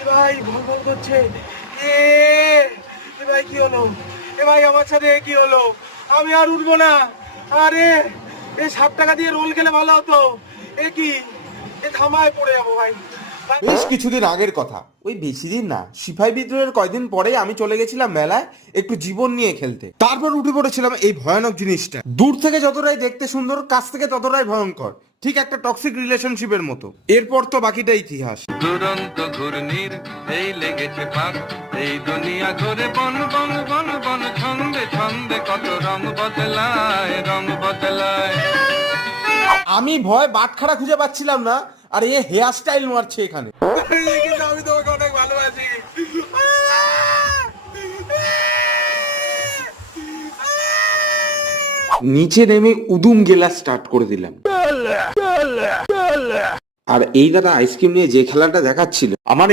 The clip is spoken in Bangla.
এ ভাই ভয় ভয় করছে। এ এ ভাই কি হলো? এ ভাই আমার সাথে কি হলো? আমি আর উঠবো না। আরে এই 7 টাকা দিয়ে রোল খেলে ভালো হতো। এ কি, এ থামায় পড়ে যাবো ভাই। বেশ কিছুদিন আগের কথা, ওই বেশি দিন না, সিপাহী বিদ্রোহের কয়দিন পরেই আমি চলে গেছিলাম মেলায় একটু জীবন নিয়ে খেলতে। তারপর উঠে পড়েছিলাম এই ভয়ানক জিনিসটা। দূর থেকে যতটাই দেখতে সুন্দর, কাছ থেকে ততটাই ভয়ঙ্কর, ঠিক একটা টক্সিক রিলেশনশিপের মতো। এরপর তো বাকিটা ইতিহাস। দুরন্ত ঘূর্ণির এই লেগেছে পাক, এই দুনিয়া ঘুরে বন বন বন বন, ছন্দে ছন্দে কত রং বদলায়, রং বদলায়। আমি ভয় বাটখারা খুঁজে পাচ্ছিলাম না, আর এ হেয়ার স্টাইল মারছে এখানে। কিন্তু আমি তোমাকে অনেক ভালোবাসি। নিচে নেমে উদুম গেলা স্টার্ট করে দিলাম। আর এই দাদা আইসক্রিম নিয়ে যে খেলাটা দেখাচ্ছিল, আমার